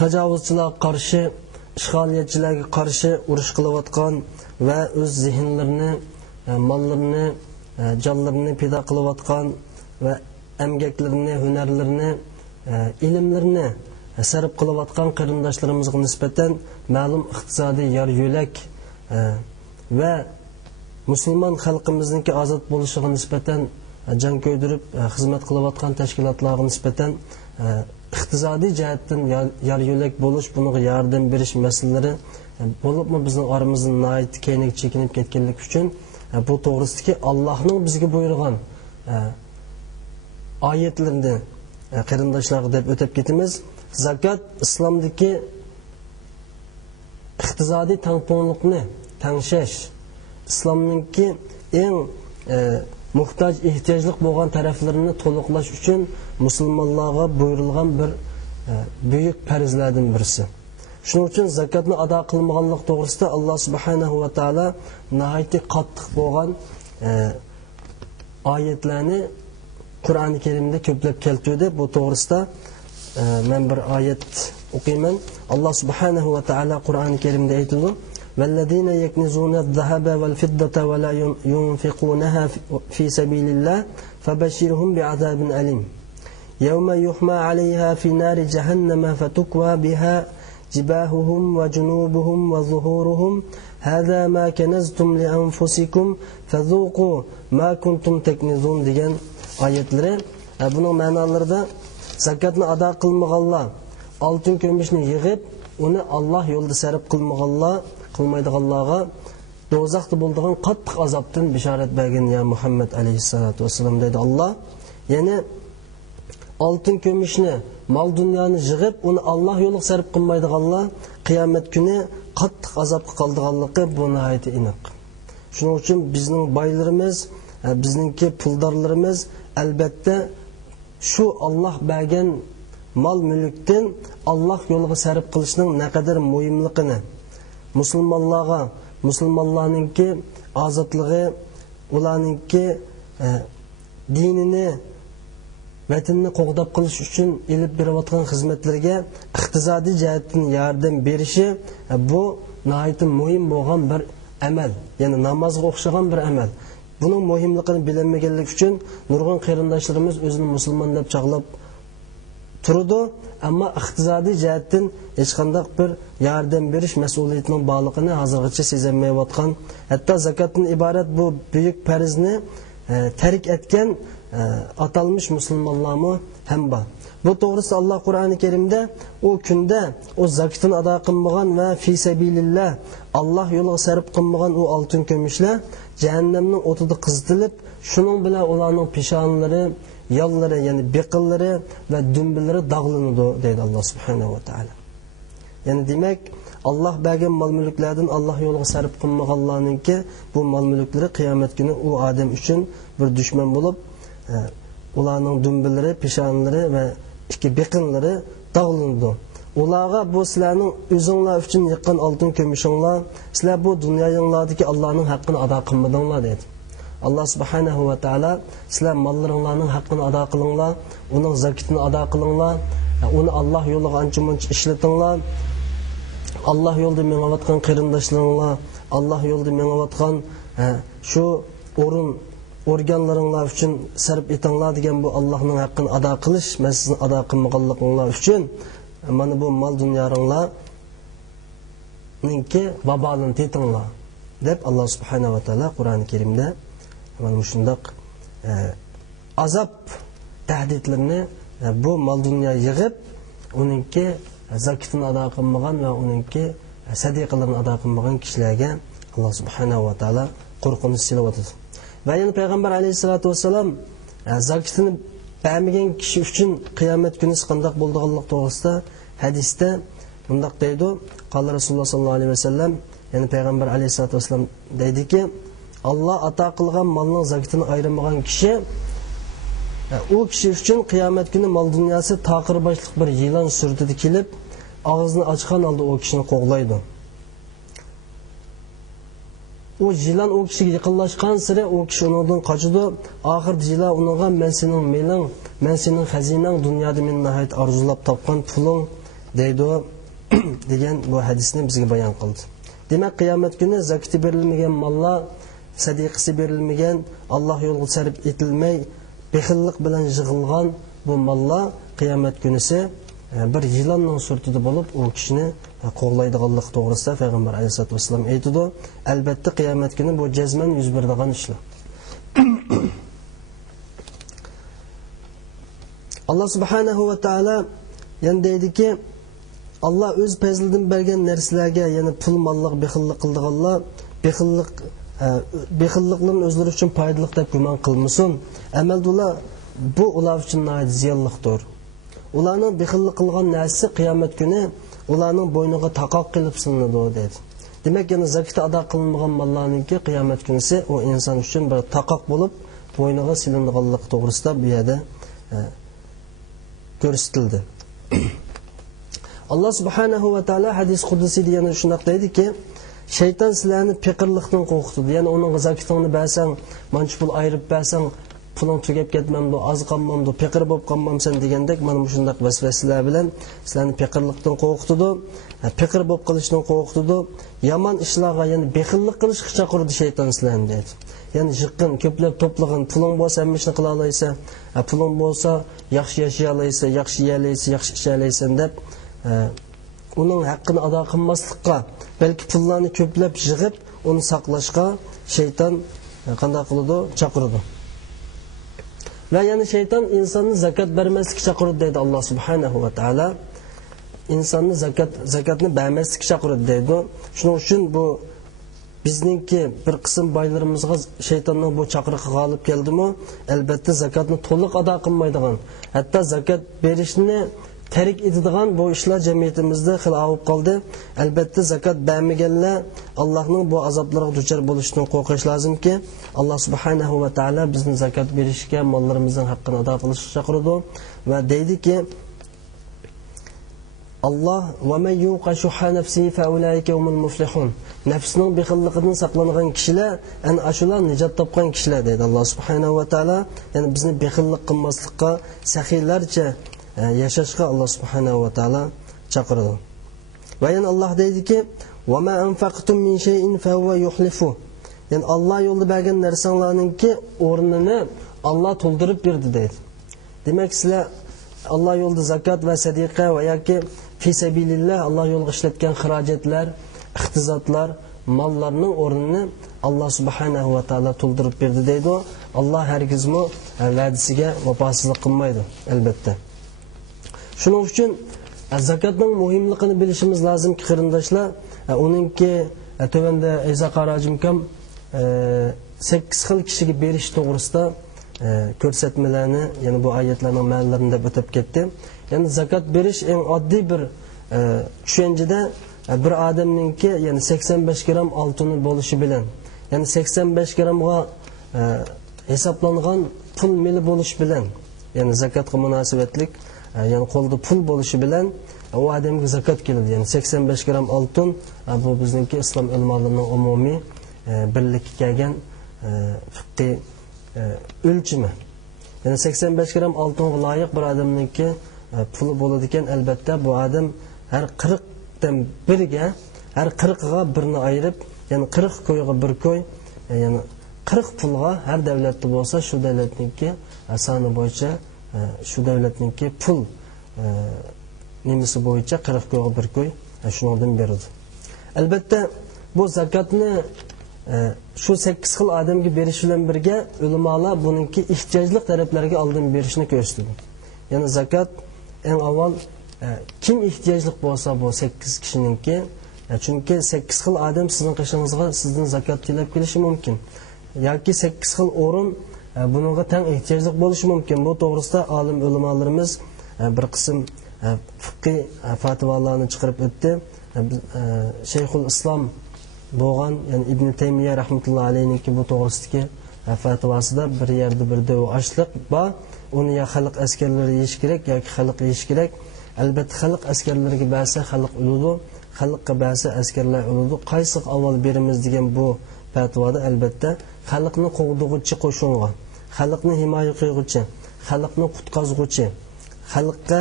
tajovuzchilarga qarshi, ishg'oliyatchilarga qarshi urush qilayotgan va o'z zihnlarini, mollarini, jonlarini pido qilayotgan va emgaklarini, hunarlarini, ilmlarini sarf qilayotgan qarindoshlarimizga nisbatan ma'lum iqtisodiy yor yo'lak va musulmon xalqimizningki ozod bo'lishiga nisbatan jon ko'ydirib xizmat qilayotgan tashkilotlarga nisbatan iqtisodiy jihatdan yor yo'lak bo'lish, bunga yordam berish masalalari bo'libmi bizning oramizdan nihoyat keyinga chekinib ketganlik uchun bu to'g'risidagi Allohning bizga buyurgan oyatlarni qarindoshlarga deb o'tib ketamiz. Zakat islomdagi iqtisodiy tangpunlikni tangshash, islomningki eng muhtoj, ehtiyojli bo'lgan taraflarini to'liqlash uchun musulmonlarga buyurilgan bir buyuk farzlardan birisi. Shuning uchun zakatni ado qilmaganlik to'g'risida Alloh subhanahu va taolo nihoyat qattiq bo'lgan oyatlarni Qur'oni Karimda ko'plab keltirdi. Bu to'g'risida men bir oyat o'qiyman. Alloh subhanahu va taolo Qur'oni Karimda aytadi: "Vallazina yaknizuna az-zahaba wal-fiddata wa la yunfiqunaha fi sabilillah fabashshirhum bi'azabin alim. Yawma yuhma 'alayha fi nari jahannama fatukwa biha jibahuhum wa junubuhum wa zuhuruhum hadha ma kanaztum li anfusikum fadhuqu ma kuntum taknizun" degan oyatlari. Buning ma'nolarida zakatni ado qilmaganlar, oltin kumushni yig'ib, uni Alloh yo'lida sarf qilmaydiganlarga do'zaxda bo'ladigan qattiq azobdan bishorat bergan ya Muhammad alayhissalatu vassalam deydi Alloh. Ya'ni oltin kumushni, mol dunyoni yig'ib, uni Alloh yo'lida sarf qilmaydiganlar qiyomat kuni qattiq azobga qoldiganligi bu nihoyat aniq. Shuning uchun bizning boylarimiz, bizningki puldorlarimiz albatta shu Alloh bergan mol mulkdan Alloh yo'liga sarf qilishning naqadar muhimligini, musulmonlarningki ozodligi, ularningki dinini, vatanni qo'g'dab qilish uchun ilib berayotgan xizmatlarga iqtisodiy jihatdan yordam berishi bu nihoyat muhim bo'lgan bir amal, ya'ni namozga o'xshagan bir amal. Buning muhimligini bilmaganlik uchun nurg'un qarindoshlarimiz o'zini musulmon deb chaqlab turdi, ammo iqtisodiy jihatdan hech qanday bir yordam berish mas'uliyatining borligini hozirgacha sezolmayotgan, hatto zakatdan iborat bu buyuk farzni tark etgan atalmış musulmonlarmi ham bor. Bu to'g'risida Alloh Qur'oni Karimda o kunda o zakatni ado qilmagan va fi sabilillah Alloh yo'liga sarf qilmagan o oltin kumushlar jahannamning o'tida qizitilib, shuning bilan ularning peshonalari, yollari, ya'ni biqillari va dumbilari dog'lanadi deydi Alloh subhanahu va taolo. Ya'ni demak, Alloh bergan mol-mulklardan Alloh yo'liga sarf qilmaganlarningki bu mol-mulklari qiyomat kuni u odam uchun bir dushman bo'lib, ularning dumbillari, peshonalari va ikki biqinlari dog'lanadi. Ularga bu sizlarning o'zinglar uchun yiqqan oltin kumushinglar, sizlar bu dunyoyinglardagi Allohning haqqini ado qilmadinglar dedi. Alloh subhanahu va taolo sizlar mollaringlarning haqqini ado qilinglar, uning zakatini ado qilinglar, uni Alloh yo'liga ancha-muncha ishlatinglar. Alloh yo'lida mengayotgan qarindoshlaringlar, Alloh yo'lida mengayotgan shu organlaringlar uchun sarf etinglar degan bu Allohning haqqini ado qilish, men sizni ado qilmaganliginglar uchun mana bu mol dunyoringlarningki vabolini tetinglar deb Alloh subhanahu va taolo Qur'oni Karimda mana shundoq azob tahdidlarni bu mol dunyo yig'ib, uningki zakatini ado qilmagan va uningki sadiqalarini ado qilmagan kishilarga Alloh subhanahu va taolo qo'rqinch silayotdi. Va yana payg'ambar alayhisolatu vasallam zakatini bermagan kishi uchun qiyomat kuni qanday bo'ladiganlik to'g'risida hadisda bundoq deydi. Qala Rasululloh sollallohu alayhi vasallam, ya'ni payg'ambar alayhisolatu vasallam deydiki, Alloh ato qilgan molning zakatini ayirmagan kishi u kishi uchun qiyomat kuni mol dunyosi taqir boshliq bir yilon surtida kelib, og'zini ochgan holda u kishini qo'g'laydi. O yilon o kishiga yaqinlashgan sari o kishi undan qochadi. Oxirida yilon unga men sening meling, men sening xazinang, dunyoda men nihoyat arzulab topgan puling, deydi o degan bu hadisni bizga bayon qildi. Demak, qiyomat kuni zakati berilmagan mollar, sadiqasi berilmagan, Alloh yo'liga sarf etilmay, bexillik bilan yig'ilgan bu mollar qiyomat kunisi bir yilonning surtida bo'lib, u kishini qo'g'laydiganlik to'g'risida payg'ambar alayhisolatu vasallam aytdi. Albatta qiyomat kuni bu jazman yuz beradigan ishlar. Allah subhanahu va taolo yana deydiki, Allah o'z fazlidan bergan narsalarga, ya'ni pul, mollik, bexillik qildiganlar, bexilliklarni o'zlari uchun foydali deb gumon qilmasin. Amalda bu ular uchun ziyonliqdir. Ularning bexillik qilgan narsasi qiyomat kuni ularning bo'yniga taqoq qilib silinadi dedi. Demak, yana zakot ado qilinmagan mollarningki qiyomat kunisi o inson uchun bir taqoq bo'lib bo'yniga silinganlik to'g'risida bu yerda ko'rsatildi. Allah subhanahu va taolo hadis qudusiyda yana shunday deydiki, shayton sizlarni piqirlikdan qo'rqitadi. Ya'ni uning zakotini bersang, manch pul ayirib bersang, puling tugab ketmamdi, oz qolmamdi, piqir bo'lib qolmamsan degandek, mana shunday vasvasalar bilan sizlarni piqirlikdan qo'rqitadi, piqir bo'lib qolishdan qo'rqitadi, yomon ishlarga, ya'ni bexillik qilishga chaqirdi shayton sizlarni dedi. Ya'ni jiqqin, ko'plab to'plagan, puling bo'lsa hamma ishni qila olaysan, puling bo'lsa yaxshi yashay olaysan, yaxshi yeyalaysan, yaxshi ish olaysan deb uning haqqini ado qilmaslikqa, balki pullarni ko'plab yig'ib, uni saqlashga shayton qanday qiladi? Chaqiradi. Va yana shayton insonni zakot bermaslikka chaqiradi deydi Alloh subhanahu va taolo. Insonni zakotni bermaslikka chaqiradi deydi. Shuning uchun bu bizningki bir qism boylarimizga shaytonning bu chaqiriqi g'olib keldimi, albatta zakotni to'liq ado qilmaydigan, hatto zakot berishni tarik etadigan bu ishlar jamiyatimizda xil avib qoldi. Albatta zakot bermaganlar Allohning bu azoblariga duchor bo'lishidan qo'rqish lozimki, Alloh subhanahu va taolo bizni zakot berishga, mollarimizning haqqini ado qilishga chaqiradi va deydiki, Allah va man yuqashuha nafsihi fa ulaika humul muflihun. Nafsining bexilligidan saqlangan kishilar ana shular nijot topgan kishilar deydi Alloh subhanahu va taolo. Ya'ni bizni bexillik qilmaslikqa, saxiylarcha yashashga Alloh subhanahu va taolo chaqiradi. Va yana Alloh deydiki, "Va ma anfaqtum min shay'in fa huwa yuhlifu." Ya'ni Alloh yo'lida bergan narsalarningki o'rnini Alloh to'ldirib berdi deydi. Demak, sizlar Alloh yo'lida zakot va sadiqa va yoki fi sabilillah Alloh yo'liga ishlatgan xarajatlar, iqtizotlar, mollarning o'rnini Alloh subhanahu va taolo to'ldirib berdi deydi. Alloh hargizmi va'dasiga vafosizlik qilmaydi, albatta. Shuning uchun zakotning muhimligini bilishimiz lozimki, qarindoshlar, uningki tövanda Ayza qarajimkam 8 xil kishiga berish to'g'risida ko'rsatmalarni, ya'ni bu oyatlarning ma'nolarida o'tib ketdi. Ya'ni zakot berish eng oddiy bir tushunchada bir odamningki, ya'ni 85 gram oltini bo'lishi bilan, ya'ni 85 gramga hisoblangan pul mili bo'lish bilan, ya'ni zakotga munosabatlik, ya'ni qo'lda pul bo'lishi bilan u odamga zakot keladi. Ya'ni 85 gram oltin bu bizningki islom ulamolarining umumiy birlikka kelgan fiqhiy o'lchimi. Ya'ni 85 gram oltinga loyiq bir odamningki puli bo'ladi ekan, albatta bu odam har 40 dan biriga, har 40ga birini ayirib, ya'ni 40 ko'yga bir ko'y, ya'ni 40 pulga har davlatda bo'lsa, shu davlatningki soni bo'yicha shu davlatningki pul nimasi bo'yicha 40 ko'yga bir ko'y shundan beradi. Albatta bu zakotni shu 8 xil odamga berish bilan birga ulamolar buningki ehtiyojli taraflarga oldin berishni ko'rsatdi. Ya'ni zakot eng avval kim ehtiyojli bo'lsa bu 8 kishiningki, chunki 8 xil odam sizning qishingizga sizdan zakot talab qilishi mumkin. Yoki 8 xil o'rin bunga teng ehtiyojli bo'lishi mumkin. Bu to'g'risida olim ulamolarimiz bir qism fiqhiy fatvolarni chiqarib o'tdi. Shayxul Islom bo'lgan, ya'ni Ibn Taymiya rahmatullohi alayhinki bu to'g'risidagi fatvosida bir yerda bir dov ochliq bor. Uni ya xalq askarlari yeyish kerak yoki xalq yeyish kerak. Albatta xalq askarlariga bersa xalq o'ladi, xalqqa bersa askarlar o'ladi. Qaysi avval beramiz degan bu fatvoda albatta xalqni qo'g'dug'uchi qo'shinga, xalqni himoya qilguvchi, xalqni qutqazguvchi, xalqqa